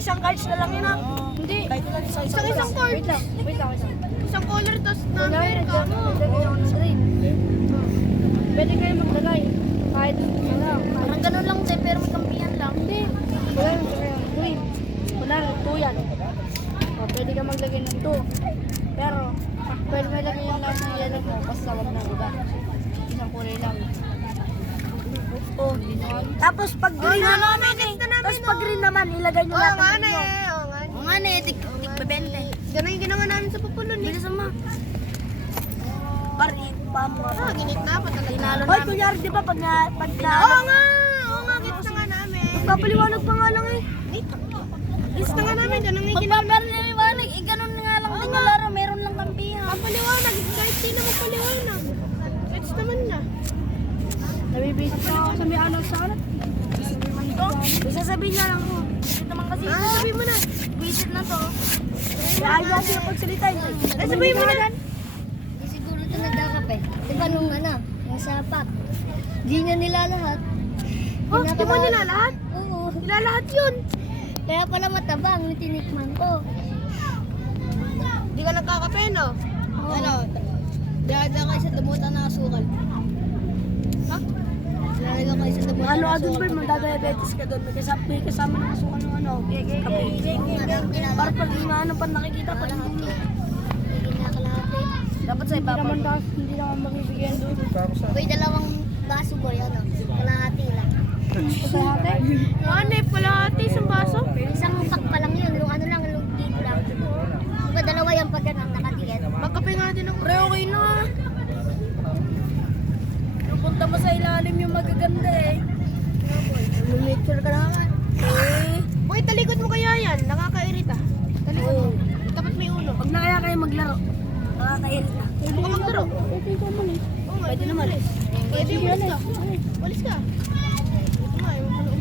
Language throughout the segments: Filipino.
isang cards na lang yun ha. Hindi. Kahit ilan isang Isang card. Wait lang. Isang color, tapos number Kunyari, ka mo. naglagay ako ng screen. Pwede kayo maglagay. Kahit ano. Parang ganun lang din, pero may kampihan lang. Hindi. Wala yung kaya green. Kunwari, 2 yan. O, pwede ka maglagay ng 2. Pero, pwede may lagay yung last ng yellow mo. Basta wag na iba. Isang kulay lang. Oh. Tapos pag green naman eh. Tapos pag green naman, ilagay nyo Oo lahat nga ng na inyo. eh. Oo nga. Oo nga na eh, tig-bebente. Ganun yung ginawa namin sa pupulon eh. Bilisan mo. Parit pa mo. Ah, ginit na pa talaga. Tinalo namin. Hoy, kunyari, di ba pag na... Oo nga! Oo nga, git na nga namin. Magpapaliwanag pa nga lang eh. Git na nga namin. Ganun yung ginawa. Magpapaliwanag, eh ganun nga lang din yung laro. Meron lang kampihan. Papaliwanag. Kahit di na magpaliwanag. Gets naman na. Nabibisit na ako sa may ano sa ano. Sasabihin niya lang ko. Visit naman kasi ito. Sabihin mo na. Visit na to. Kaya siya pagsalita yun. Sabihin mo na. Di siguro ito nagkakape. Di ba nung ano, yung sapak, di niya nila lahat. Oh, di mo nila lahat? Oo. Nila lahat yun. Kaya pala matabang yung tinikman ko. Di ka nagkakape, no? Ano? Dahil kayo sa damutan na asukal. Ha? Dahil kayo sa damutan Ano na adun asukal. ba, magdadiabetes ka doon. May kasama ng asukal ng ano. Kape. Para pag ano pa nakikita pa yung dulo. Hindi nakalahati. Dapat sa Hindi ibabaw. naman daw, hindi naman mabibigyan doon. May dalawang baso boy, ano? Kalahati lang. Sa hati. Ano eh, palahati isang baso? Isang pack pa lang yun. Yung ano lang, yung dito lang. Diba dalawa yung pagka nakatiyan? Magkape nga din ako. Pre, okay na. Pupunta mo sa ilalim yung magaganda eh. Lumitsure ka naman. Eh. Uy, talikod mo kaya yan. Nakakairita. Talikod mo. Dapat may ulo. Huwag na kaya kayo maglaro. Nakakailit na. Pwede ka maglaro. Pwede ka man eh. Oo nga, pwede naman. Pwede, walis ka. Walis ka. Ito nga, yung ulo.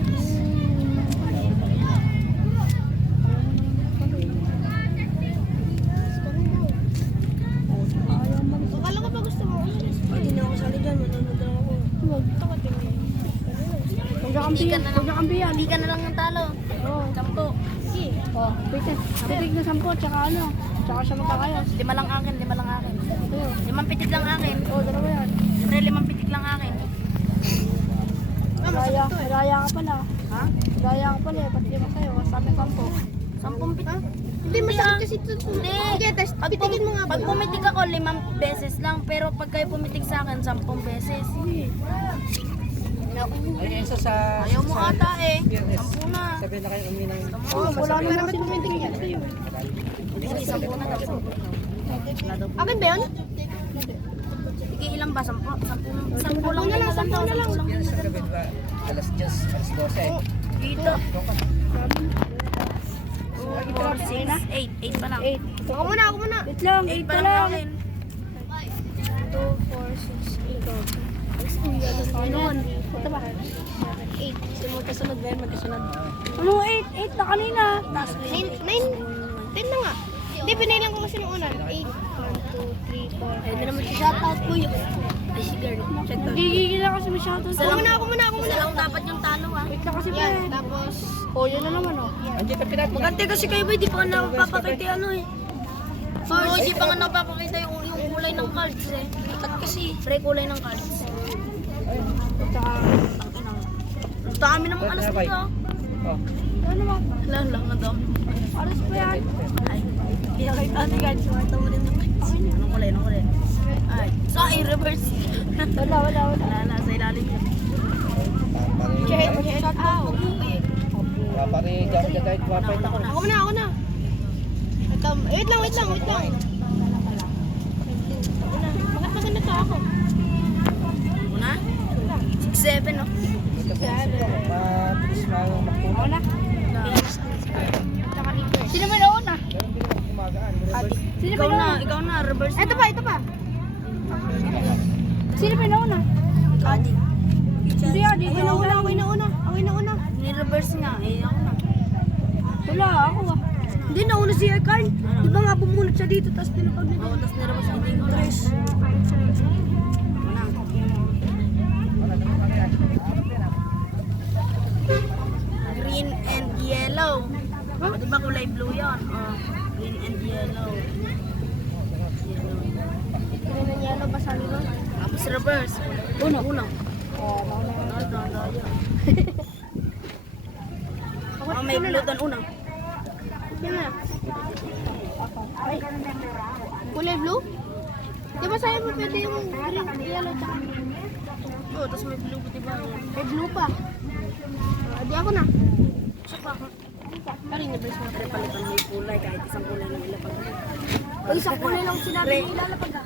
Akala ko pa gusto mo. Hindi na ako sali dyan. Manonood lang ako. Huwag na kampiyan. Huwag na kampiyan. Hindi ka na lang yung talo. Oo. Sampo. Oh, pwede. Pitig na 10, tsaka ano. Tsaka siya magkakayos. 5 lang akin, 5 lang akin. Ayun. 5 pitik lang akin. Oo, dalawa yan. Siyempre, 5 pitik lang akin. Raya ka pala. Ha? Raya ka pala eh. Ba't di ba sa'yo? Sabi 10. 10 pitik. Hindi, masakit kasi ito. Hindi. Sige, test. Pitigin mo nga ba? Pag pumitik ako, 5 beses lang. Pero pag kayo pumitik sa akin, 10 beses. Ay, isa sa... Ayaw mo ata eh. 10 na. Sabi na kayo uminang... Oo, wala Para naman ba't kasi pumitig yan? sa'yo. Sige, 10 na daw. Wala daw. Akin ba yun? Sige, ilang ba? 10? 10 lang na lang, 10 na lang. Yan sa gabi, diba? Alas 10, alas 12. Dito. 4, 6, 8. 8 pa lang. 8. Ako muna, ako muna. Wait lang, 8 8 pa pa lang lang. akin. 2, 4, 6, 8. Ano? Ito ba? 8. Magkasunod ba yun? Magkasunod. Ano 8? 8 na kanina. Tapos 9, 10 na nga. Hindi, pinailan ko kasi nung una. 8. 1, 2, 3, 4, Ay, hindi naman shoutout ko yun. Ay, si girl. Check to. Gigigil ako sa masyado. Ako muna, ako muna, ako Isa muna. lang dapat yung talo ah. Wait lang kasi pa Yan, eh. tapos... Oh, yun na naman oh. Andiyan ka pinat. Magante kasi kayo ba, di pa nga napapakita ano eh. Oo, di pa nga napapakita yung kulay ng cards eh. Ba't kasi? Pre, kulay ng cards. Tsaka, Ang dami namang alas Sabay. nito ah. Oh. ano naman? Lang ang dami. Aras pa yan. Ay, kinakita ni guys. Sumakta mo rin ng cards. Anong kulay? Anong kulay? Ay, sa reverse. Wala. Wala, sa ilalim yun. Check out. Pare, dyan kahit wapay ako. Ako muna, ako na. Wait lang. Ako na. Bakit maganda to ako? Una? 6-7 oh. Mabilis na yung makuna. Ako na. Tsaka dito eh. Sino ba nauna? Ganun din ang kumagaan. Reverse. Sino ba nauna? Ikaw na, reverse na. Ito pa. Sino ba nauna? Adi. Hindi ah, dito Ako na una. Ni-reverse nga, eh ako na. Wala, ako ah. Hindi, nauna si Carl. Di ba nga bumunot siya dito, tapos pinapag na. Oo, tapos nirabas hindi ko. Tres. Green and yellow. Is reverse. Uno. Oh, May blue doon, una. Yan na. Kulay blue? Di ba sa'yo mo pwede yung green, yellow, tsaka Oo, tapos may blue, diba? may blue pa? Di ako na. Isa pa. Pero yung nabis mga palitan may kulay, kahit isang kulay lang ilapag. O isang kulay lang sinabi mo ilalapag ka.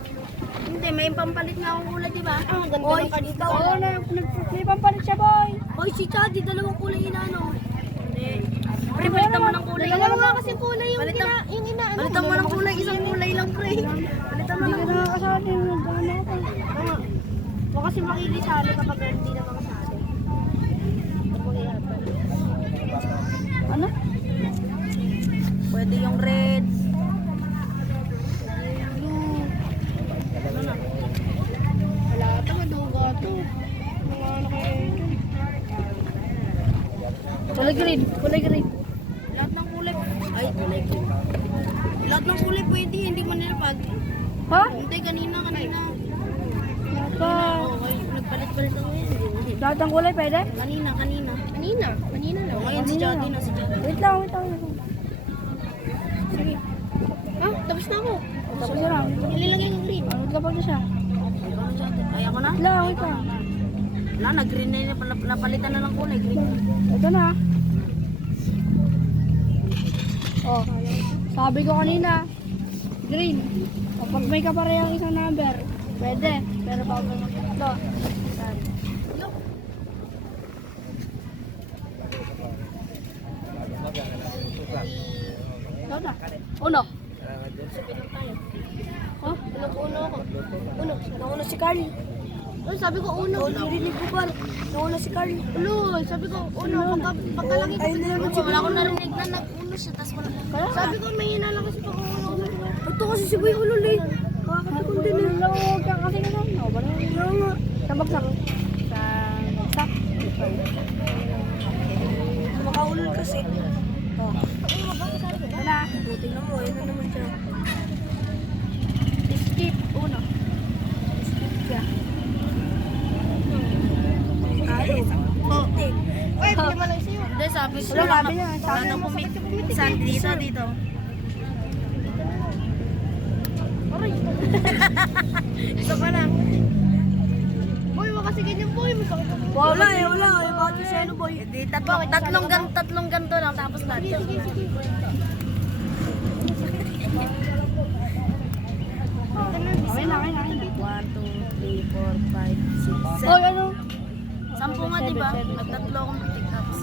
Hindi, may pampalit nga akong kulay, diba? Ah, ganda Oy, ng card. ikaw. Oo, may pampalit siya, boy. Hoy, si Chadi, dalawang kulay inano. Hindi. Pre, palitan mo ng kulay. Dalawa nga kasi kulay yung Palitan- yung inaano. Palitan mo ng kulay, isang kulay lang, pre. Palitan mo Hindi ng ka kulay. nakakasali. Nagano ka. Oo. Huwag kasi makikisali kapag hindi na makasali. Ano? Pwede yung red. Wala ata, maduga to. Mga ano kayo yun. Kulay green. Lahat ng kulay. Ay, kulay green. Lahat ng kulay pwede, hindi mo nilapag. Ha? Hindi, kanina. Napa. Okay, nagpalit-palit ako yan. Lahat ng kulay pwede? Kanina. Kanina lang. Ngayon si Chadi na si Chadi. Wait lang. Sige. Ah, tapos na ako. Tapos na lang. Nililagay ko green. Ano ka pa na siya? Ay, ako na? Wait lang. Wala, nag-green na yun. Napalitan na ng kulay. Green. Ito na. Oh, sabi ko kanina, green. Kapag may kaparehang isang number, pwede. Pero bago mo ito. Ito na. Uno. Oh, uno ako. Nauna si Carly. Oh, sabi ko uno. Narinig ko ba? Nauna si Carly. Ulo, sabi ko uno. Pagkalaki ko. Wala akong narinig na nag-uno siya. Tapos wala. Sabi ko may hina lang kasi pag uno. Ito kasi si Boy Ulol eh. Kakapikon din eh. Huwag ka kasi na lang. No, wala nga. Sa bagsak. Sa bagsak. Makaulol kasi. Ito na. Buti na mo. Ayun na naman siya. Skip. Uno. Skip ka. Ayaw. Oh. Ay, hindi malay sa'yo. Hindi, sabi Wala, sila sabi niya, wala nang pumisan dito. Isa pa lang. Boy, wag kasi ganyan boy. Masakit ako. Wala eh. Bakit kasi ano boy? Hindi, tatlong ganto lang tapos lahat. Sige. Okay na. 1, 2, 3, 4, 5, 6, 7. Hoy, ano? 10 nga diba? Nagtatlo akong matik tapos.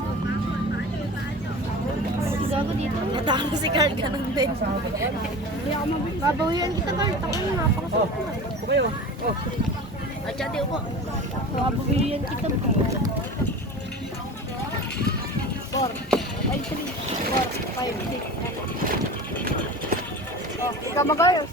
Gago dito. Natalo si Carl ganun din. Babawian kita, Carl. Takot na, napakasarap na. At siya di upo. Babawian kita. 4. Ay, 3. 4, 5, 6. Oh, ikaw mag-ayos.